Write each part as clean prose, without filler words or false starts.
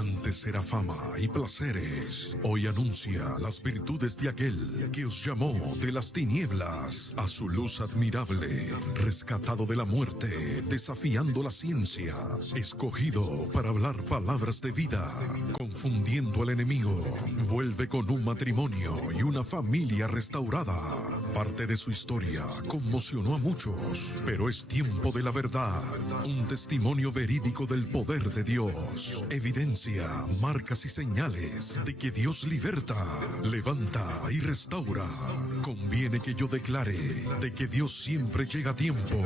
Antes era fama y placeres, hoy anuncia las virtudes de aquel que os llamó de las tinieblas a su luz admirable, rescatado de la muerte, desafiando la ciencia, escogido para hablar palabras de vida, confundiendo al enemigo, vuelve con un matrimonio y una familia restaurada. Parte de su historia conmocionó a muchos, pero es tiempo de la verdad, un testimonio verídico del poder de Dios, evidencia, marcas y señales de que Dios liberta, levanta y restaura. Conviene que yo declare de que Dios siempre llega a tiempo.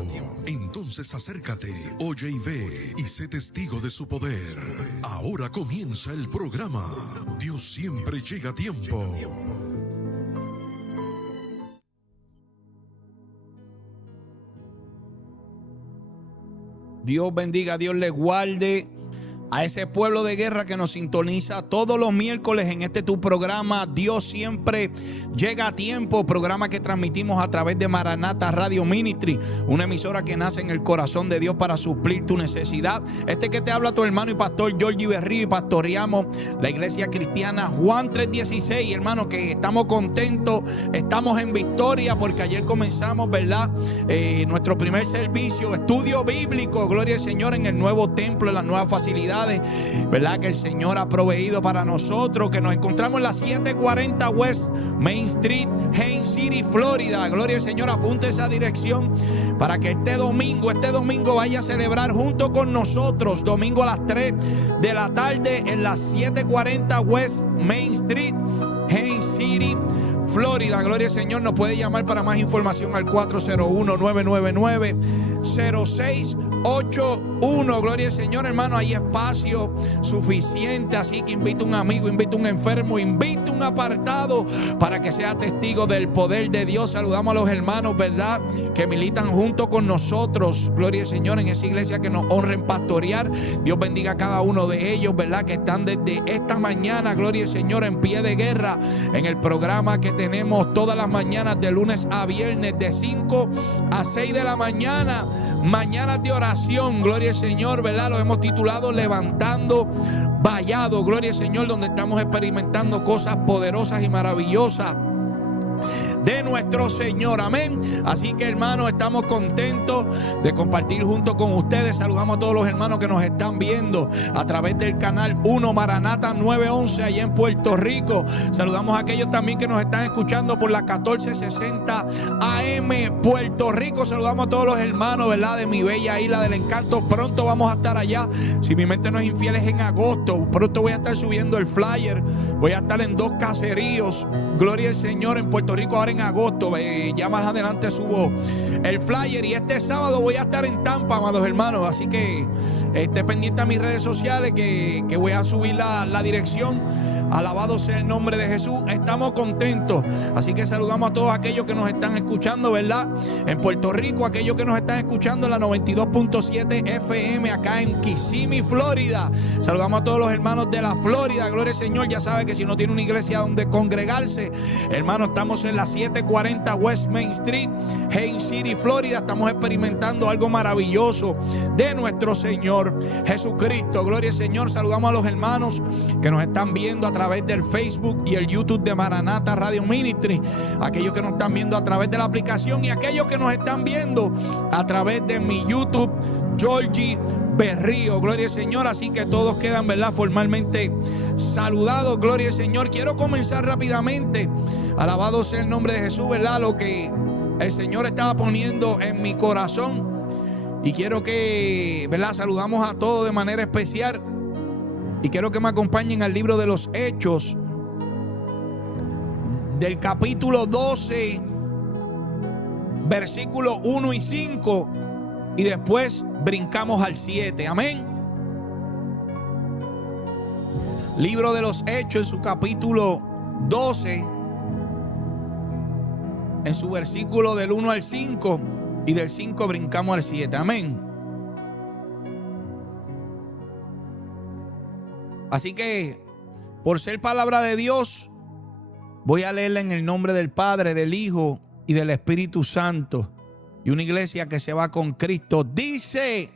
Entonces acércate, oye y ve y sé testigo de su poder. Ahora comienza el programa Dios siempre llega a tiempo. Dios bendiga, Dios le guarde a ese pueblo de guerra que nos sintoniza todos los miércoles en este tu programa Dios siempre llega a tiempo, programa que transmitimos a través de Maranata Radio Ministry, una emisora que nace en el corazón de Dios para suplir tu necesidad. Este que te habla tu hermano y pastor Georgie Berrío, y pastoreamos la iglesia cristiana Juan 3:16, hermano, que estamos contentos, estamos en victoria porque ayer comenzamos, ¿verdad? Nuestro primer servicio, estudio bíblico, gloria al Señor, en el nuevo templo, en las nuevas facilidades, ¿verdad? Que el Señor ha proveído para nosotros, que nos encontramos en la 740 West Main Street, Haines City, Florida. Gloria al Señor, apunte esa dirección para que este domingo vaya a celebrar junto con nosotros, domingo a las 3 de la tarde en la 740 West Main Street, Haines City, Florida. Gloria al Señor. Nos puede llamar para más información al 401-999-0681. Gloria al Señor, hermano. Hay espacio suficiente, así que invita a un amigo, invita a un enfermo, invita a un apartado para que sea testigo del poder de Dios. Saludamos a los hermanos, ¿verdad?, que militan junto con nosotros, gloria al Señor, en esa iglesia que nos honra en pastorear. Dios bendiga a cada uno de ellos, ¿verdad?, que están desde esta mañana, gloria al Señor, en pie de guerra en el programa que tenemos todas las mañanas de lunes a viernes de 5 a 6 de la mañana. Mañanas de oración, gloria al Señor, ¿verdad? Lo hemos titulado Levantando Vallado, gloria al Señor, donde estamos experimentando cosas poderosas y maravillosas de nuestro Señor, amén. Así que, hermanos, estamos contentos de compartir junto con ustedes. Saludamos a todos los hermanos que nos están viendo a través del canal 1 Maranata 911 allá en Puerto Rico. Saludamos a aquellos también que nos están escuchando por la 1460 AM Puerto Rico. Saludamos a todos los hermanos, ¿verdad?, de mi bella isla del encanto. Pronto vamos a estar allá, si mi mente no es infiel, es en agosto. Pronto voy a estar subiendo el flyer. Voy a estar en 2 caseríos, gloria al Señor, en Puerto Rico ahora en agosto. Ya más adelante subo el flyer. Y este sábado voy a estar en Tampa, amados hermanos. Así que esté pendiente a mis redes sociales que voy a subir la dirección. Alabado sea el nombre de Jesús. Estamos contentos. Así que saludamos a todos aquellos que nos están escuchando, ¿verdad?, en Puerto Rico, aquellos que nos están escuchando en la 92.7 FM acá en Kissimmee, Florida. Saludamos a todos los hermanos de la Florida. Gloria al Señor. Ya sabe que si no tiene una iglesia donde congregarse, hermano, estamos en la 740 West Main Street, Haines City, Florida. Estamos experimentando algo maravilloso de nuestro Señor Jesucristo. Gloria al Señor. Saludamos a los hermanos que nos están viendo a través del Facebook y el YouTube de Maranata Radio Ministry, aquellos que nos están viendo a través de la aplicación y aquellos que nos están viendo a través de mi YouTube, Georgie Berrío. Gloria al Señor. Así que todos quedan, ¿verdad?, formalmente saludados. Gloria al Señor. Quiero comenzar rápidamente. Alabado sea el nombre de Jesús, ¿verdad?, lo que el Señor estaba poniendo en mi corazón. Y quiero que, ¿verdad?, saludamos a todos de manera especial. Y quiero que me acompañen al libro de los Hechos, del capítulo 12, versículos 1 y 5. Y después brincamos al 7. Amén. Libro de los Hechos, en su capítulo 12, en su versículo del 1 al 5. Y del 5 brincamos al 7. Amén. Así que, por ser palabra de Dios, voy a leerla en el nombre del Padre, del Hijo y del Espíritu Santo. Y una iglesia que se va con Cristo dice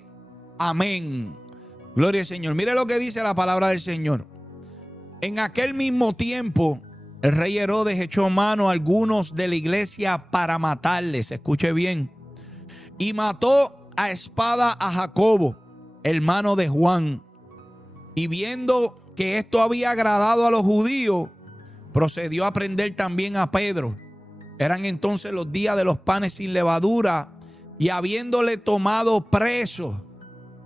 amén. Gloria al Señor. Mire lo que dice la palabra del Señor. En aquel mismo tiempo, el rey Herodes echó mano a algunos de la iglesia para matarles. Escuche bien. Y mató a espada a Jacobo, hermano de Juan. Y viendo que esto había agradado a los judíos, procedió a prender también a Pedro. Eran entonces los días de los panes sin levadura, y habiéndole tomado preso,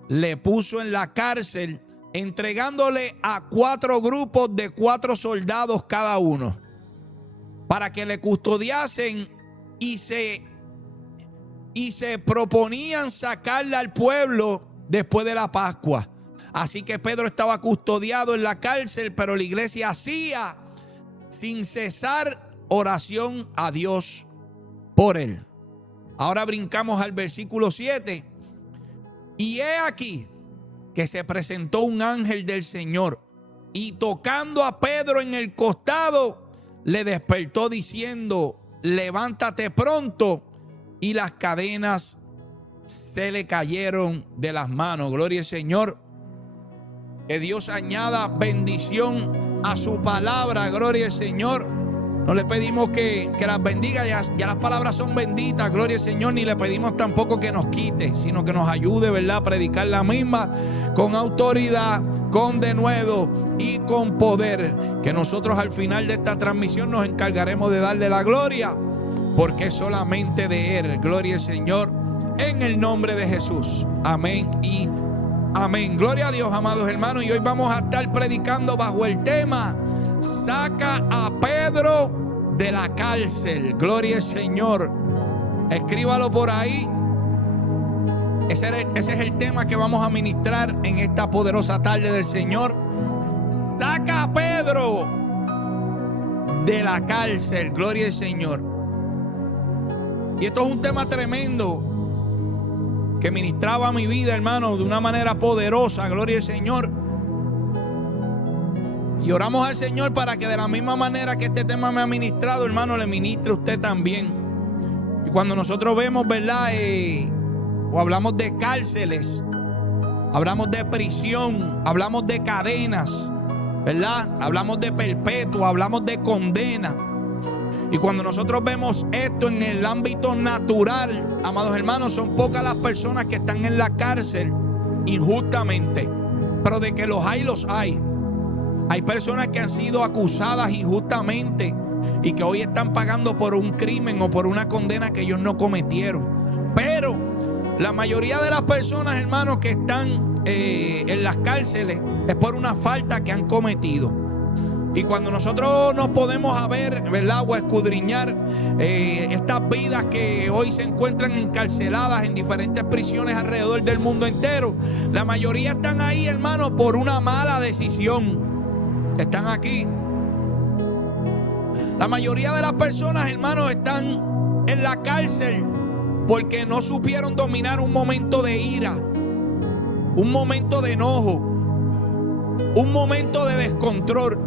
le puso en la cárcel, entregándole a 4 grupos de 4 soldados cada uno, para que le custodiasen, y se proponían sacarle al pueblo después de la Pascua. Así que Pedro estaba custodiado en la cárcel, pero la iglesia hacía sin cesar oración a Dios por él. Ahora brincamos al versículo 7. Y he aquí que se presentó un ángel del Señor, y tocando a Pedro en el costado, le despertó diciendo: levántate pronto. Y las cadenas se le cayeron de las manos. Gloria al Señor. Que Dios añada bendición a su palabra. Gloria al Señor. No le pedimos que las bendiga, ya las palabras son benditas, gloria al Señor. Ni le pedimos tampoco que nos quite, sino que nos ayude, ¿verdad?, a predicar la misma con autoridad, con denuedo y con poder. Que nosotros al final de esta transmisión nos encargaremos de darle la gloria, porque es solamente de Él. Gloria al Señor, en el nombre de Jesús. Amén y amén. Gloria a Dios, amados hermanos. Y hoy vamos a estar predicando bajo el tema: saca a Pedro de la cárcel. Gloria al Señor. Escríbalo por ahí. Ese es el tema que vamos a ministrar en esta poderosa tarde del Señor. Saca a Pedro de la cárcel. Gloria al Señor. Y esto es un tema tremendo que ministraba mi vida, hermano, de una manera poderosa. Gloria al Señor. Y oramos al Señor para que de la misma manera que este tema me ha ministrado, hermano, le ministre a usted también. Y cuando nosotros vemos, ¿verdad?, o hablamos de cárceles, hablamos de prisión, hablamos de cadenas, ¿verdad? Hablamos de perpetuo, hablamos de condena. Y cuando nosotros vemos esto en el ámbito natural, amados hermanos, son pocas las personas que están en la cárcel injustamente. Pero de que los hay, los hay. Hay personas que han sido acusadas injustamente y que hoy están pagando por un crimen o por una condena que ellos no cometieron. Pero la mayoría de las personas, hermanos, que están en las cárceles es por una falta que han cometido. Y cuando nosotros nos podemos a ver, ¿verdad?, o a escudriñar estas vidas que hoy se encuentran encarceladas en diferentes prisiones alrededor del mundo entero, la mayoría están ahí, hermanos, por una mala decisión. Están aquí. La mayoría de las personas, hermanos, están en la cárcel porque no supieron dominar un momento de ira, un momento de enojo, un momento de descontrol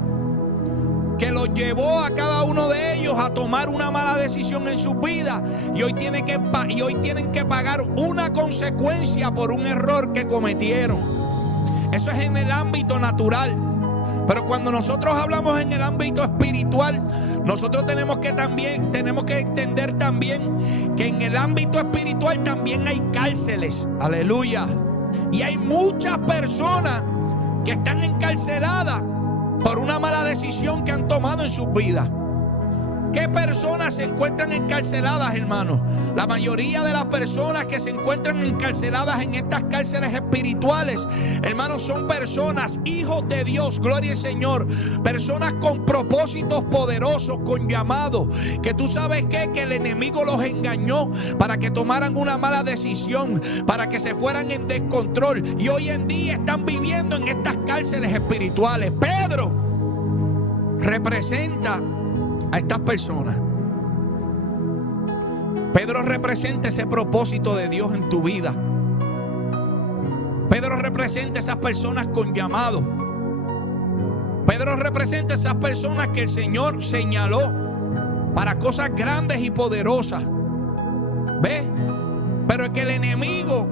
que los llevó a cada uno de ellos a tomar una mala decisión en sus vidas, y hoy tienen que pagar una consecuencia por un error que cometieron. Eso es en el ámbito natural. Pero cuando nosotros hablamos en el ámbito espiritual, nosotros tenemos que entender también que en el ámbito espiritual también hay cárceles. Aleluya. Y hay muchas personas que están encarceladas por una mala decisión que han tomado en sus vidas. ¿Qué personas se encuentran encarceladas, hermanos? La mayoría de las personas que se encuentran encarceladas en estas cárceles espirituales, hermanos, son personas, hijos de Dios, gloria al Señor, personas con propósitos poderosos, con llamados, que tú sabes que el enemigo los engañó para que tomaran una mala decisión, para que se fueran en descontrol, y hoy en día están viviendo en estas cárceles espirituales. Pedro representa a estas personas. Pedro representa ese propósito de Dios en tu vida. Pedro representa esas personas con llamado. Pedro representa esas personas que el Señor señaló para cosas grandes y poderosas. ¿Ves? Pero es que el enemigo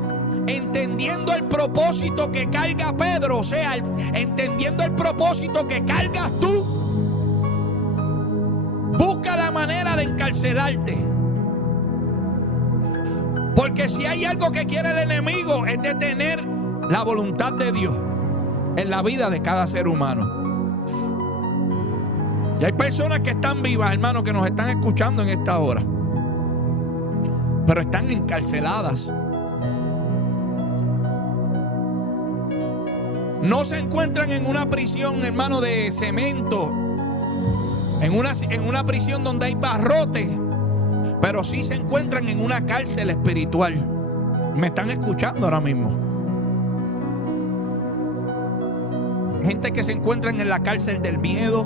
entendiendo el propósito que carga Pedro, o sea, entendiendo el propósito que cargas tú, busca la manera de encarcelarte. Porque si hay algo que quiere el enemigo es detener la voluntad de Dios en la vida de cada ser humano. Y hay personas que están vivas, hermanos, que nos están escuchando en esta hora, pero están encarceladas. No se encuentran en una prisión, hermano, de cemento, en una prisión donde hay barrotes, pero sí se encuentran en una cárcel espiritual. ¿Me están escuchando ahora mismo? Gente que se encuentran en la cárcel del miedo,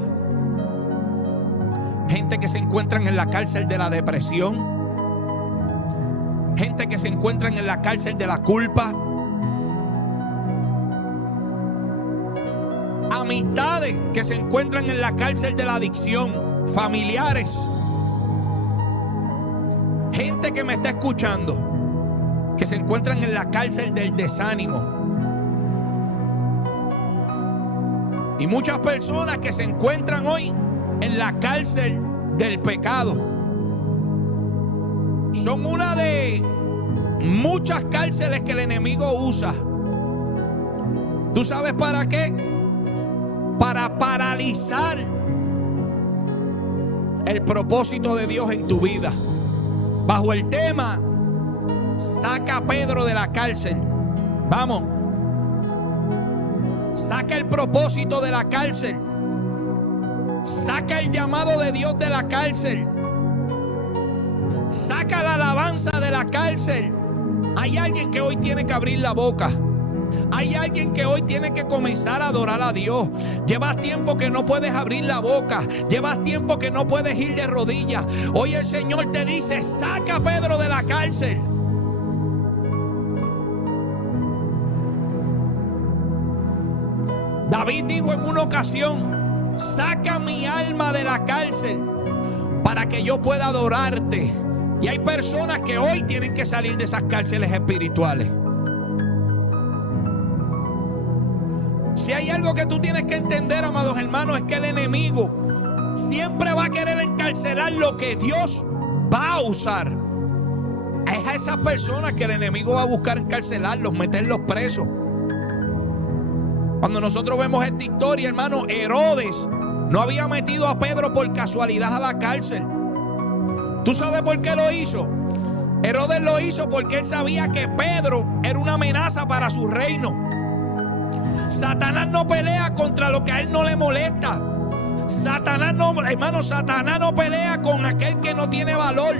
gente que se encuentran en la cárcel de la depresión, gente que se encuentran en la cárcel de la culpa, amistades que se encuentran en la cárcel de la adicción, familiares, gente que me está escuchando que se encuentran en la cárcel del desánimo, y muchas personas que se encuentran hoy en la cárcel del pecado. Son una de muchas cárceles que el enemigo usa. ¿Tú sabes para qué? Para paralizar el propósito de Dios en tu vida. Bajo el tema, saca a Pedro de la cárcel. Vamos. Saca el propósito de la cárcel. Saca el llamado de Dios de la cárcel. Saca la alabanza de la cárcel. Hay alguien que hoy tiene que abrir la boca. Hay alguien que hoy tiene que comenzar a adorar a Dios. Llevas tiempo que no puedes abrir la boca. Llevas tiempo que no puedes ir de rodillas. Hoy el Señor te dice: saca a Pedro de la cárcel. David dijo en una ocasión: saca mi alma de la cárcel para que yo pueda adorarte. Y hay personas que hoy tienen que salir de esas cárceles espirituales. Si hay algo que tú tienes que entender, amados hermanos, es que el enemigo siempre va a querer encarcelar lo que Dios va a usar. Es a esas personas que el enemigo va a buscar encarcelarlos, meterlos presos. Cuando nosotros vemos esta historia, hermano, Herodes no había metido a Pedro por casualidad a la cárcel. ¿Tú sabes por qué lo hizo? Herodes lo hizo porque él sabía que Pedro era una amenaza para su reino. Satanás no pelea contra lo que a él no le molesta. Satanás no pelea con aquel que no tiene valor.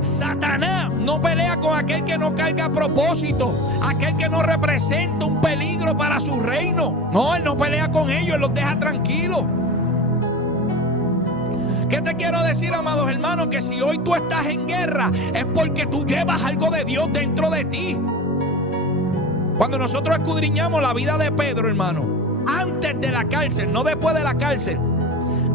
Satanás no pelea con aquel que no carga propósito, aquel que no representa un peligro para su reino. No, él no pelea con ellos, él los deja tranquilos. ¿Qué te quiero decir, amados hermanos? Que si hoy tú estás en guerra es porque tú llevas algo de Dios dentro de ti. Cuando nosotros escudriñamos la vida de Pedro, hermano, antes de la cárcel, no después de la cárcel,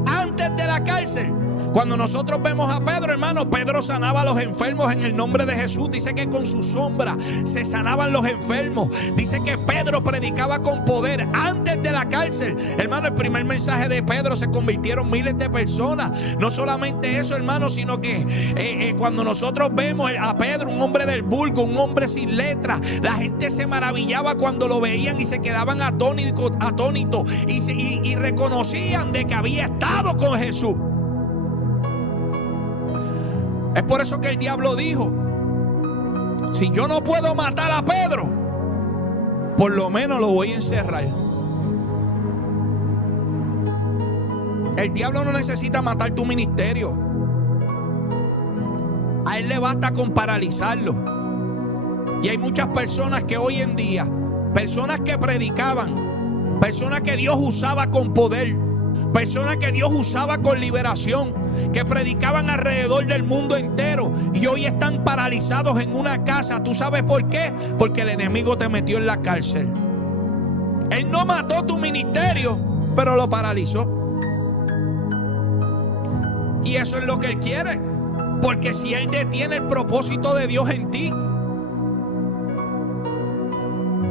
antes de la cárcel, cuando nosotros vemos a Pedro, hermano, Pedro sanaba a los enfermos en el nombre de Jesús. Dice que con su sombra se sanaban los enfermos. Dice que Pedro predicaba con poder antes de la cárcel. Hermano, el primer mensaje de Pedro se convirtieron miles de personas. No solamente eso, hermano, sino que cuando nosotros vemos a Pedro, un hombre del vulgo, un hombre sin letra, la gente se maravillaba cuando lo veían y se quedaban atónitos y reconocían de que había estado con Jesús. Es por eso que el diablo dijo: si yo no puedo matar a Pedro, por lo menos lo voy a encerrar. El diablo no necesita matar tu ministerio. A él le basta con paralizarlo. Y hay muchas personas que hoy en día, personas que predicaban, personas que Dios usaba con poder, personas que Dios usaba con liberación, que predicaban alrededor del mundo entero, y hoy están paralizados en una casa. ¿Tú sabes por qué? Porque el enemigo te metió en la cárcel. Él no mató tu ministerio, pero lo paralizó. Y eso es lo que él quiere, porque si él detiene el propósito de Dios en ti,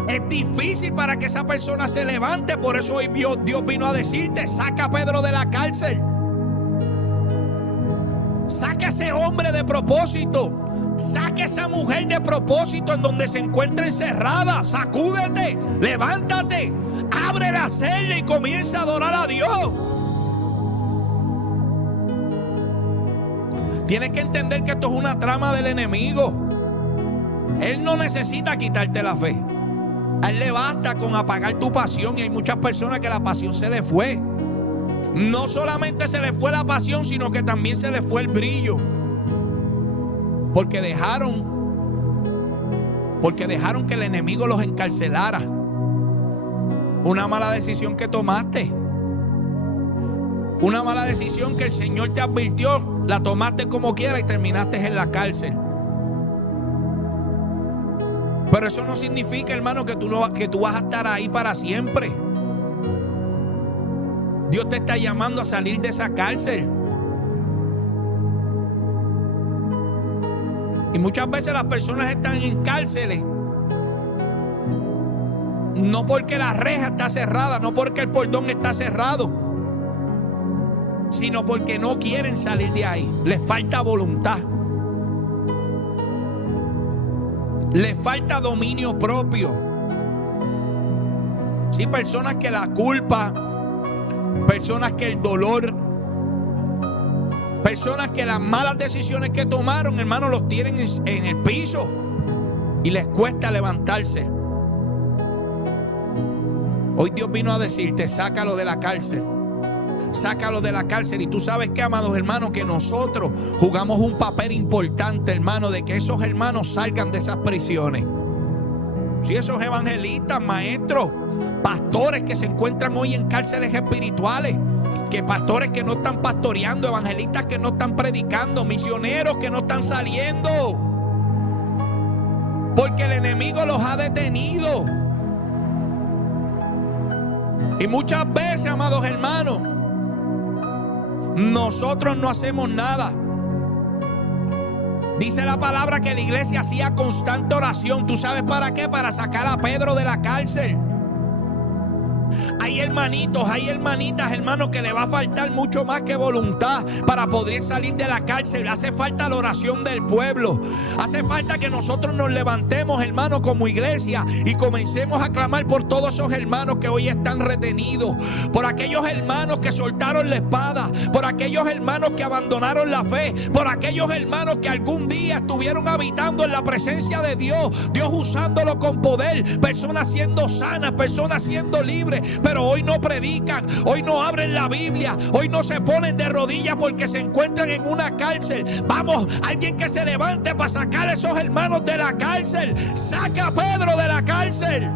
Es difícil para que esa persona se levante. Por eso hoy Dios vino a decirte: saca a Pedro de la cárcel. Saca a ese hombre de propósito. Saca a esa mujer de propósito en donde se encuentra encerrada. Sacúdete, levántate, abre la celda y comienza a adorar a Dios. Tienes que entender que esto es una trama del enemigo. Él no necesita quitarte la fe. A él le basta con apagar tu pasión. Y hay muchas personas que la pasión se le fue. No solamente se le fue la pasión, sino que también se le fue el brillo. Porque dejaron que el enemigo los encarcelara. Una mala decisión que tomaste. Una mala decisión que el Señor te advirtió. La tomaste como quiera y terminaste en la cárcel. Pero eso no significa, hermano, que tú vas a estar ahí para siempre. Dios te está llamando a salir de esa cárcel. Y muchas veces las personas están en cárceles no porque la reja está cerrada, no porque el portón está cerrado, sino porque no quieren salir de ahí. Les falta voluntad. Les falta dominio propio. Sí, personas que la culpa, personas que el dolor, personas que las malas decisiones que tomaron, hermano, los tienen en el piso y les cuesta levantarse. Hoy Dios vino a decirte: sácalo de la cárcel. Sácalo de la cárcel. Y tú sabes que, amados hermanos, que nosotros jugamos un papel importante, hermano, de que esos hermanos salgan de esas prisiones. Si esos evangelistas, maestros, pastores que se encuentran hoy en cárceles espirituales, que pastores que no están pastoreando, evangelistas que no están predicando, misioneros que no están saliendo, porque el enemigo los ha detenido. Y muchas veces, amados hermanos, nosotros no hacemos nada. Dice la palabra que la iglesia hacía constante oración. ¿Tú sabes para qué? Para sacar a Pedro de la cárcel. Hay hermanitos, hay hermanitas, hermanos, que le va a faltar mucho más que voluntad para poder salir de la cárcel. Hace falta la oración del pueblo. Hace falta que nosotros nos levantemos, hermanos, como iglesia y comencemos a clamar por todos esos hermanos que hoy están retenidos, por aquellos hermanos que soltaron la espada, por aquellos hermanos que abandonaron la fe, por aquellos hermanos que algún día estuvieron habitando en la presencia de Dios, Dios usándolo con poder, personas siendo sanas, personas siendo libres, pero hoy no predican, hoy no abren la Biblia, hoy no se ponen de rodillas porque se encuentran en una cárcel. Vamos, alguien que se levante para sacar a esos hermanos de la cárcel. Saca a Pedro de la cárcel.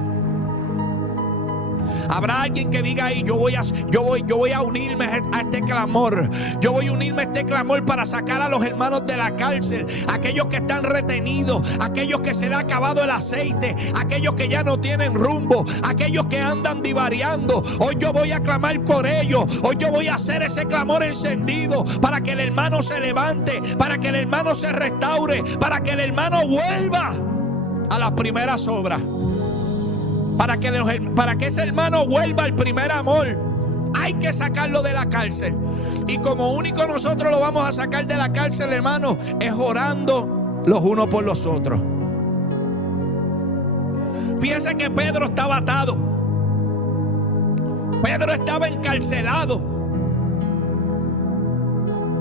Habrá alguien que diga ahí: yo voy a unirme a este clamor. Yo voy a unirme a este clamor para sacar a los hermanos de la cárcel. Aquellos que están retenidos, aquellos que se le ha acabado el aceite, aquellos que ya no tienen rumbo, aquellos que andan divariando. Hoy yo voy a clamar por ellos. Hoy yo voy a hacer ese clamor encendido para que el hermano se levante, para que el hermano se restaure, para que el hermano vuelva a las primeras obras. Para que ese hermano vuelva al primer amor. Hay que sacarlo de la cárcel. Y como único nosotros lo vamos a sacar de la cárcel, hermano, es orando los unos por los otros. Fíjense que Pedro estaba atado. Pedro estaba encarcelado.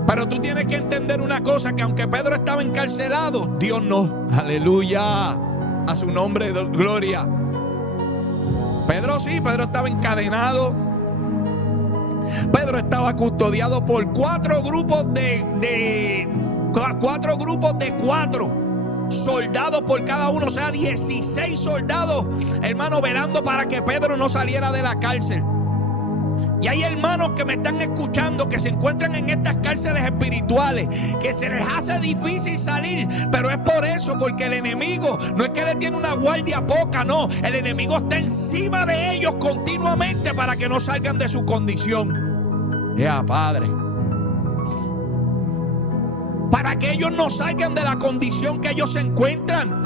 Pero tú tienes que entender una cosa: que aunque Pedro estaba encarcelado, Dios no. Aleluya. A su nombre de gloria. Pedro sí, Pedro estaba encadenado. Pedro estaba custodiado por cuatro grupos de cuatro soldados por cada uno. O sea, 16 soldados, hermano, velando para que Pedro no saliera de la cárcel. Y hay hermanos que me están escuchando que se encuentran en estas cárceles espirituales, que se les hace difícil salir, pero es por eso, porque el enemigo no es que le tiene una guardia poca, no, el enemigo está encima de ellos continuamente para que no salgan de su condición. Ya, Padre, para que ellos no salgan de la condición que ellos se encuentran.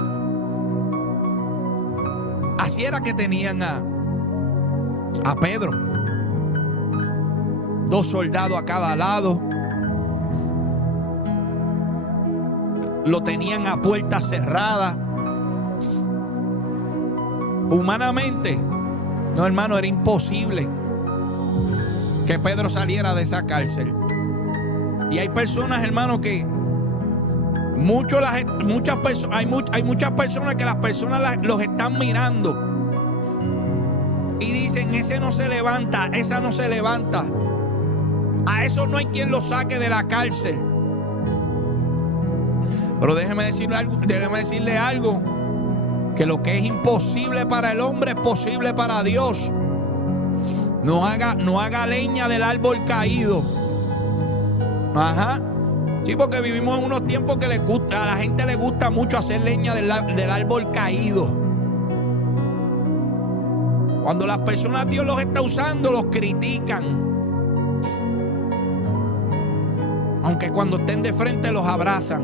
Así era que tenían a Pedro. 2 soldados a cada lado. Lo tenían a puerta cerrada. Humanamente, no, hermano, era imposible que Pedro saliera de esa cárcel. Y hay personas, hermano, que hay muchas personas que las personas los están mirando y dicen: ese no se levanta, esa no se levanta. A eso no hay quien lo saque de la cárcel. Pero déjeme decirle algo, que lo que es imposible para el hombre es posible para Dios. No haga leña del árbol caído. Ajá. Sí, porque vivimos en unos tiempos que a la gente le gusta mucho hacer leña del árbol caído. Cuando las personas Dios los está usando, los critican. Aunque cuando estén de frente los abrazan.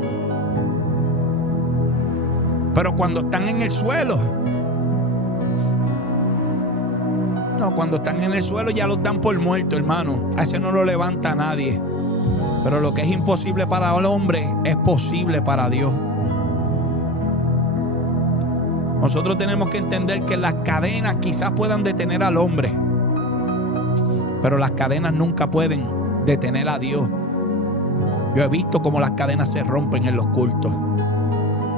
Pero cuando están en el suelo, cuando están en el suelo ya los dan por muerto, hermano. A ese no lo levanta nadie. Pero lo que es imposible para el hombre es posible para Dios. Nosotros tenemos que entender que las cadenas quizás puedan detener al hombre, pero las cadenas nunca pueden detener a Dios. Yo he visto cómo las cadenas se rompen en los cultos.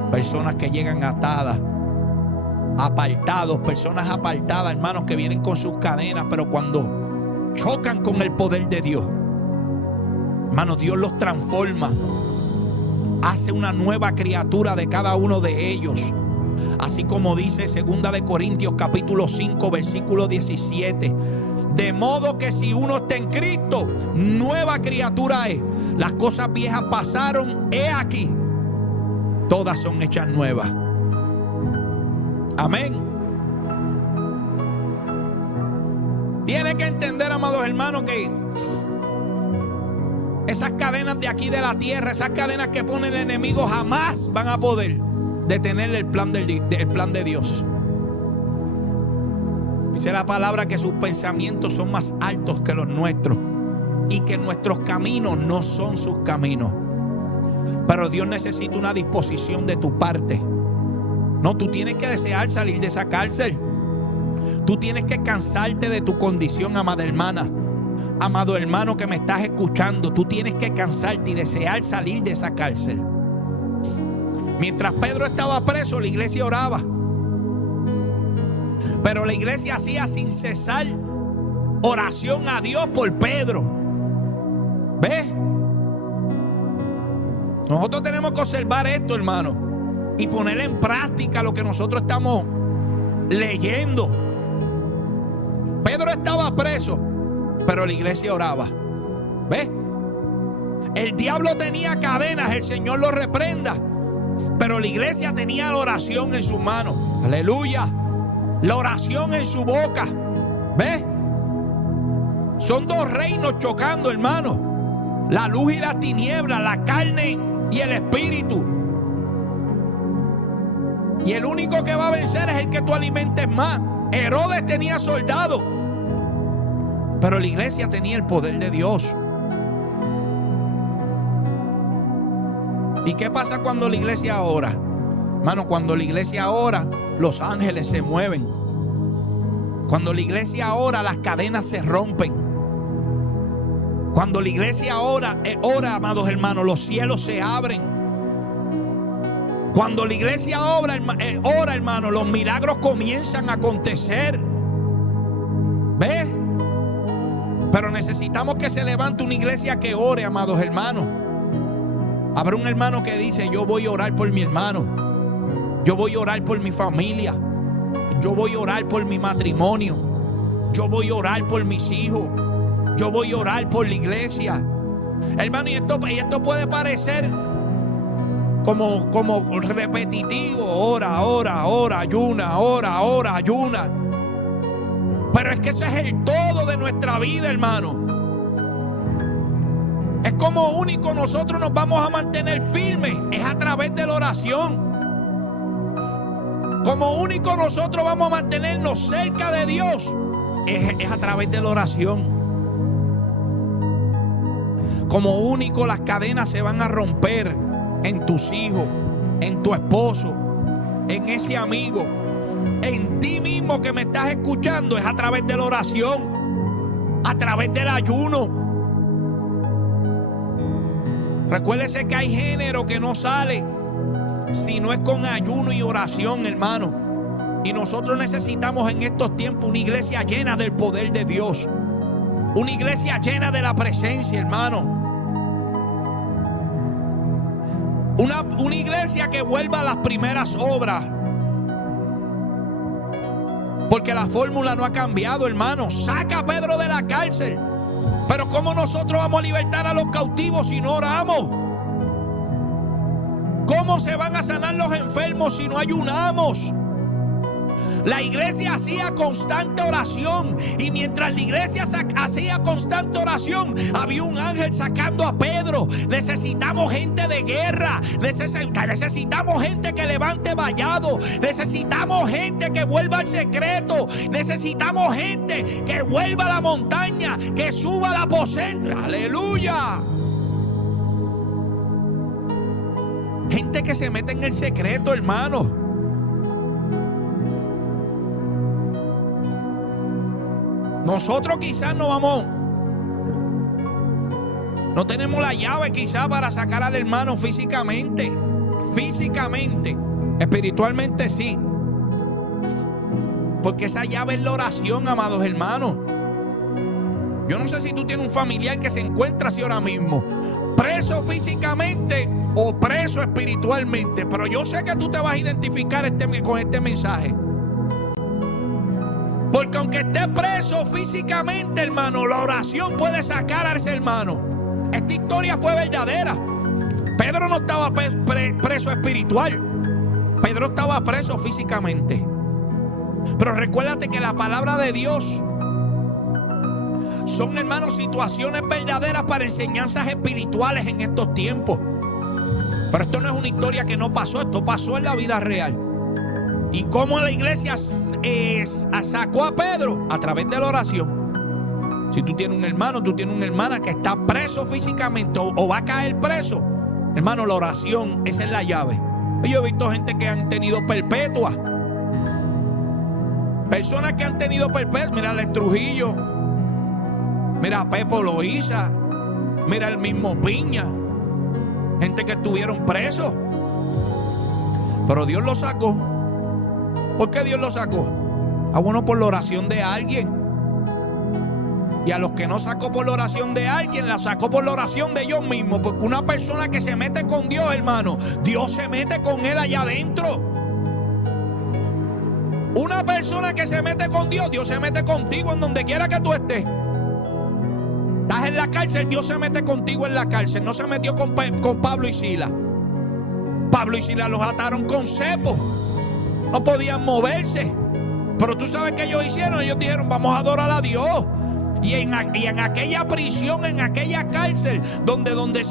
Personas que llegan atadas, personas apartadas, hermanos, que vienen con sus cadenas, pero cuando chocan con el poder de Dios, hermano, Dios los transforma, hace una nueva criatura de cada uno de ellos. Así como dice 2 de Corintios capítulo 5 versículo 17. De modo que si uno está en Cristo, nueva criatura es. Las cosas viejas pasaron, he aquí, todas son hechas nuevas. Amén. Tiene que entender, amados hermanos, que esas cadenas de aquí de la tierra, esas cadenas que pone el enemigo, jamás van a poder detener el plan de Dios. Dice la palabra que sus pensamientos son más altos que los nuestros y que nuestros caminos no son sus caminos. Pero Dios necesita una disposición de tu parte. No, tú tienes que desear salir de esa cárcel. Tú tienes que cansarte de tu condición, amada hermana. Amado hermano que me estás escuchando, tú tienes que cansarte y desear salir de esa cárcel. Mientras Pedro estaba preso, la iglesia oraba. Pero la iglesia hacía sin cesar oración a Dios por Pedro. ¿Ves? Nosotros tenemos que observar esto, hermano, y poner en práctica lo que nosotros estamos leyendo. Pedro estaba preso, pero la iglesia oraba. ¿Ves? El diablo tenía cadenas, el Señor lo reprenda, pero la iglesia tenía la oración en sus manos. Aleluya. La oración en su boca. ¿Ves? Son dos reinos chocando, hermano. La luz y la tiniebla, la carne y el espíritu. Y el único que va a vencer es el que tú alimentes más. Herodes tenía soldados, pero la iglesia tenía el poder de Dios. ¿Y qué pasa cuando la iglesia ora? Hermano, cuando la iglesia ora, los ángeles se mueven. Cuando la iglesia ora, las cadenas se rompen. Cuando la iglesia ora, amados hermanos, los cielos se abren. Cuando la iglesia ora, hermano, los milagros comienzan a acontecer. ¿Ves? Pero necesitamos que se levante una iglesia que ore, amados hermanos. Habrá un hermano que dice: yo voy a orar por mi hermano, yo voy a orar por mi familia, yo voy a orar por mi matrimonio, yo voy a orar por mis hijos, yo voy a orar por la iglesia. Hermano, y esto puede parecer como repetitivo. Ora, ayuna. Pero es que ese es el todo de nuestra vida, hermano. Es como único nosotros nos vamos a mantener firmes, es a través de la oración. Como único nosotros vamos a mantenernos cerca de Dios es a través de la oración. Como único las cadenas se van a romper en tus hijos, en tu esposo, en ese amigo, en ti mismo que me estás escuchando, es a través de la oración, a través del ayuno. Recuérdese que hay género que no sale si no es con ayuno y oración, hermano. Y nosotros necesitamos en estos tiempos una iglesia llena del poder de Dios, una iglesia llena de la presencia, hermano. Una iglesia que vuelva a las primeras obras. Porque la fórmula no ha cambiado, hermano. Saca a Pedro de la cárcel. Pero ¿cómo nosotros vamos a libertar a los cautivos si no oramos? ¿Cómo se van a sanar los enfermos si no ayunamos? La iglesia hacía constante oración, y mientras la iglesia hacía constante oración, había un ángel sacando a Pedro. Necesitamos gente de guerra, necesitamos gente que levante vallado, necesitamos gente que vuelva al secreto, necesitamos gente que vuelva a la montaña, que suba al aposento. ¡Aleluya! Gente que se mete en el secreto, hermano. Nosotros quizás no tenemos la llave quizás para sacar al hermano físicamente, espiritualmente sí, porque esa llave es la oración, amados hermanos. Yo no sé si tú tienes un familiar que se encuentra así ahora mismo, preso físicamente o preso espiritualmente, pero yo sé que tú te vas a identificar con este mensaje. Porque aunque esté preso físicamente, hermano, la oración puede sacar a ese hermano. Esta historia fue verdadera. Pedro no estaba preso espiritual. Pedro estaba preso físicamente. Pero recuérdate que la palabra de Dios son, hermanos, situaciones verdaderas para enseñanzas espirituales en estos tiempos. Pero esto no es una historia que no pasó, esto pasó en la vida real. ¿Y cómo la iglesia sacó a Pedro? A través de la oración. Si tú tienes un hermano, tú tienes una hermana que está preso físicamente o va a caer preso, hermano, la oración, esa es la llave. Yo he visto gente que han tenido perpetua. Personas que han tenido perpetua. Mira Alex Trujillo. Mira a Pepo Loíza. Mira el mismo Piña. Gente que estuvieron presos. Pero Dios los sacó. ¿Por qué Dios lo sacó? Bueno, por la oración de alguien. Y a los que no sacó por la oración de alguien, la sacó por la oración de ellos mismos. Porque una persona que se mete con Dios, hermano, Dios se mete con él allá adentro. Una persona que se mete con Dios, Dios se mete contigo en donde quiera que tú estés. Estás en la cárcel, Dios se mete contigo en la cárcel. No se metió con Pablo y Silas. Pablo y Silas los ataron con cepos. No podían moverse. Pero tú sabes qué ellos hicieron. Ellos dijeron, vamos a adorar a Dios. Y en aquella prisión, en aquella cárcel, donde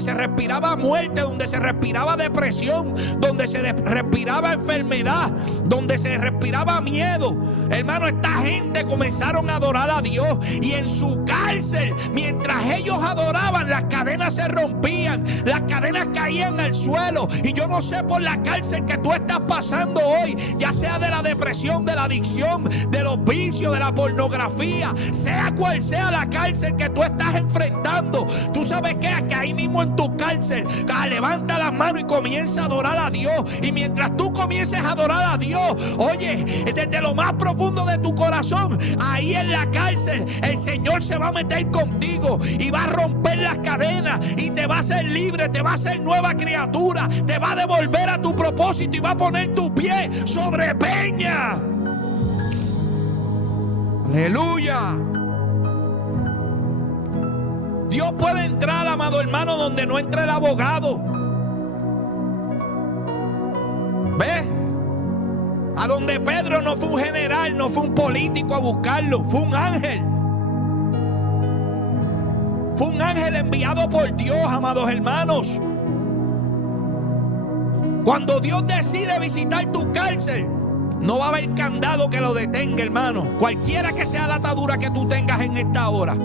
se respiraba muerte, donde se respiraba depresión, donde se respiraba enfermedad, donde se respiraba miedo, hermano, esta gente comenzaron a adorar a Dios. Y en su cárcel, mientras ellos adoraban, las cadenas se rompían, las cadenas caían al suelo. Y yo no sé por la cárcel que tú estás pasando hoy, ya sea de la depresión, de la adicción, de los vicios, de la pornografía, sea cual sea la cárcel que tú estás enfrentando. Tú sabes que ahí mismo en tu cárcel, levanta la mano y comienza a adorar a Dios. Y mientras tú comiences a adorar a Dios, oye, desde lo más profundo de tu corazón, ahí en la cárcel, el Señor se va a meter contigo y va a romper las cadenas y te va a hacer libre, te va a hacer nueva criatura, te va a devolver a tu propósito y va a poner tu pie sobre peña. Aleluya. Dios puede entrar, amado hermano, donde no entra el abogado. ¿Ves? A donde Pedro no fue un general, no fue un político a buscarlo, fue un ángel. Fue un ángel enviado por Dios, amados hermanos. Cuando Dios decide visitar tu cárcel, No va a haber candado que lo detenga, hermano. Cualquiera que sea la atadura que tú tengas en esta hora.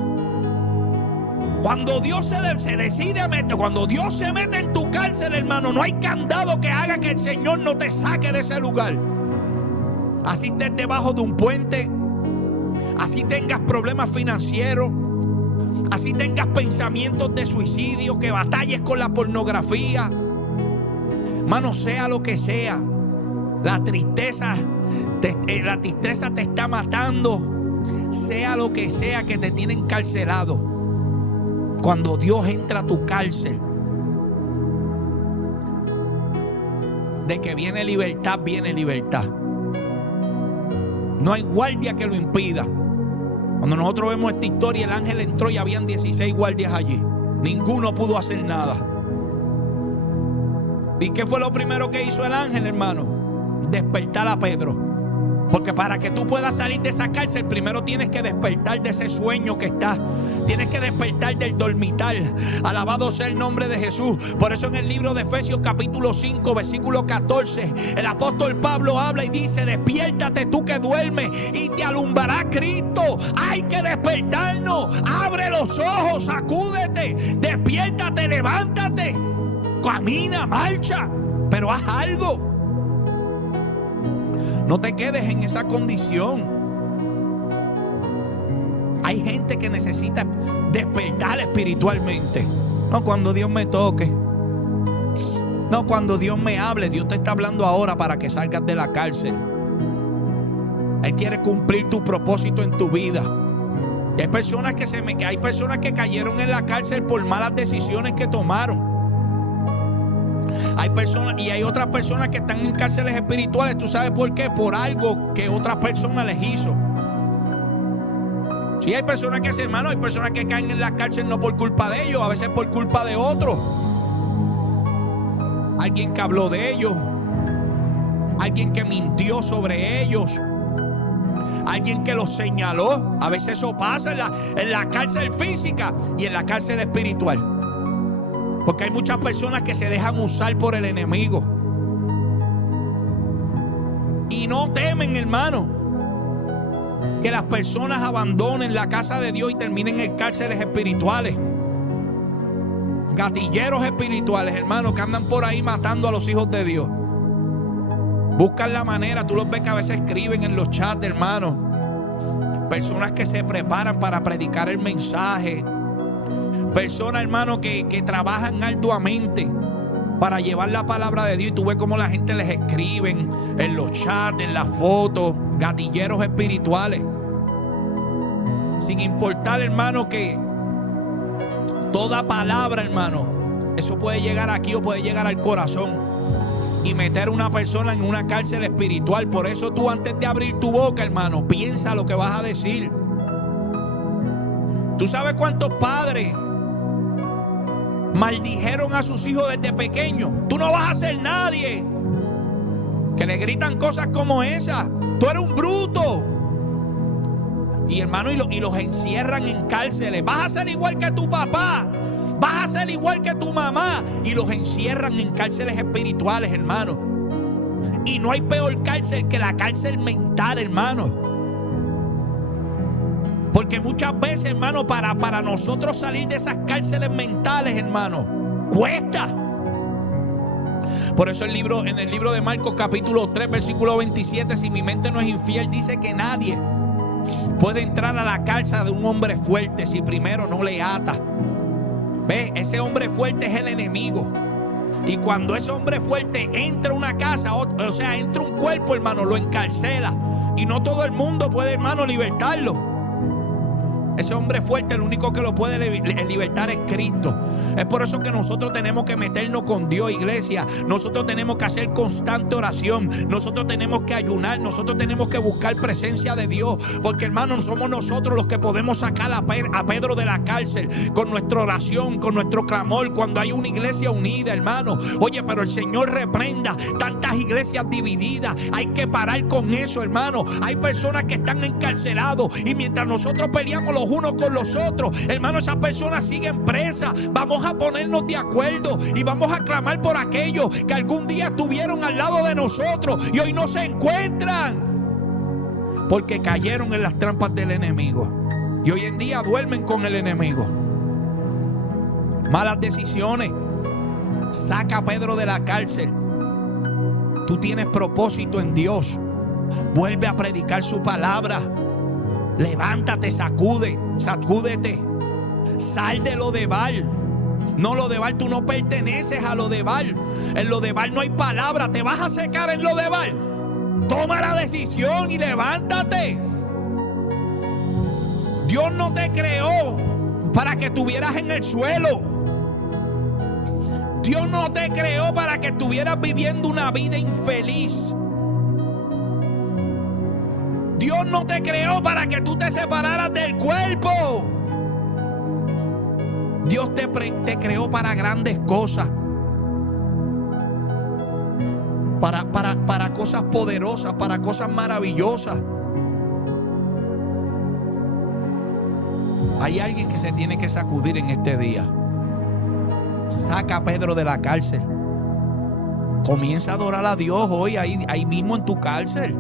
Cuando Dios se decide a meter, cuando Dios se mete en tu cárcel, hermano, no hay candado que haga que el Señor no te saque de ese lugar. Así estés debajo de un puente, así tengas problemas financieros, así tengas pensamientos de suicidio, que batalles con la pornografía. Hermano, sea lo que sea, la tristeza te está matando. Sea lo que sea que te tiene encarcelado. Cuando Dios entra a tu cárcel, de que viene libertad, viene libertad. No hay guardia que lo impida. Cuando nosotros vemos esta historia, el ángel entró y habían 16 guardias allí. Ninguno pudo hacer nada. ¿Y qué fue lo primero que hizo el ángel, hermano? Despertar a Pedro. Porque para que tú puedas salir de esa cárcel, primero tienes que despertar de ese sueño que estás. Tienes que despertar del dormitar. Alabado sea el nombre de Jesús. Por eso en el libro de Efesios capítulo 5 versículo 14, el apóstol Pablo habla y dice: despiértate tú que duermes y te alumbrará Cristo. Hay que despertarnos. Abre los ojos, sacúdete, despiértate, levántate, camina, marcha, pero haz algo. No te quedes en esa condición. Hay gente que necesita despertar espiritualmente. No cuando Dios me toque. No cuando Dios me hable. Dios te está hablando ahora para que salgas de la cárcel. Él quiere cumplir tu propósito en tu vida. Y hay personas que cayeron en la cárcel por malas decisiones que tomaron. Hay personas y hay otras personas que están en cárceles espirituales. ¿Tú sabes por qué? Por algo que otra persona les hizo. Sí, hay personas que hacen, hermano, hay personas que caen en la cárcel no por culpa de ellos, a veces por culpa de otros. Alguien que habló de ellos, alguien que mintió sobre ellos, alguien que los señaló. A veces eso pasa en la cárcel física y en la cárcel espiritual. Porque hay muchas personas que se dejan usar por el enemigo y no temen, hermano, que las personas abandonen la casa de Dios y terminen en cárceles espirituales. Gatilleros espirituales, hermano, que andan por ahí matando a los hijos de Dios. Buscan la manera, tú los ves que a veces escriben en los chats, hermano. Personas que se preparan para predicar el mensaje. Personas, hermano, que trabajan arduamente para llevar la palabra de Dios. Y tú ves cómo la gente les escriben en los chats, en las fotos. Gatilleros espirituales. Sin importar, hermano, que toda palabra, hermano, eso puede llegar aquí o puede llegar al corazón y meter a una persona en una cárcel espiritual. Por eso tú, antes de abrir tu boca, hermano, piensa lo que vas a decir. ¿Tú sabes cuántos padres maldijeron a sus hijos desde pequeños? Tú no vas a ser nadie. Que le gritan cosas como esas. Tú eres un bruto. Y hermano, y los encierran en cárceles. Vas a ser igual que tu papá. Vas a ser igual que tu mamá. Y los encierran en cárceles espirituales, hermano. Y no hay peor cárcel que la cárcel mental, hermano. Porque muchas veces, hermano, para nosotros salir de esas cárceles mentales, hermano, cuesta. Por eso en el libro de Marcos capítulo 3 versículo 27, si mi mente no es infiel, dice que nadie puede entrar a la cárcel de un hombre fuerte si primero no le ata. ¿Ves? Ese hombre fuerte es el enemigo. Y cuando ese hombre fuerte entra a una casa, o sea, entra un cuerpo, hermano, lo encarcela. Y no todo el mundo puede, hermano, libertarlo. Ese hombre fuerte, el único que lo puede libertar es Cristo. Es por eso que nosotros tenemos que meternos con Dios, iglesia. Nosotros tenemos que hacer constante oración. Nosotros tenemos que ayunar. Nosotros tenemos que buscar presencia de Dios. Porque, hermano, somos nosotros los que podemos sacar a Pedro de la cárcel con nuestra oración, con nuestro clamor, cuando hay una iglesia unida, hermano. Oye, pero el Señor reprenda tantas iglesias divididas. Hay que parar con eso, hermano. Hay personas que están encarcelados y mientras nosotros peleamos los unos con los otros. Hermano, esas personas siguen presas. Vamos a ponernos de acuerdo y vamos a clamar por aquellos que algún día estuvieron al lado de nosotros y hoy no se encuentran porque cayeron en las trampas del enemigo y hoy en día duermen con el enemigo. Malas decisiones. Saca a Pedro de la cárcel. Tú tienes propósito en Dios. Vuelve a predicar su palabra. Levántate, sacúdete. Sal de Lodebar. No, Lodebar, tú no perteneces a Lodebar. En Lodebar no hay palabra. ¿Te vas a secar en Lodebar? Toma la decisión y levántate. Dios no te creó para que estuvieras en el suelo. Dios no te creó para que estuvieras viviendo una vida infeliz. Dios no te creó para que tú te separaras del cuerpo. Dios te creó para grandes cosas. Para cosas poderosas, para cosas maravillosas. Hay alguien que se tiene que sacudir en este día. Saca a Pedro de la cárcel. Comienza a adorar a Dios hoy, ahí mismo en tu cárcel.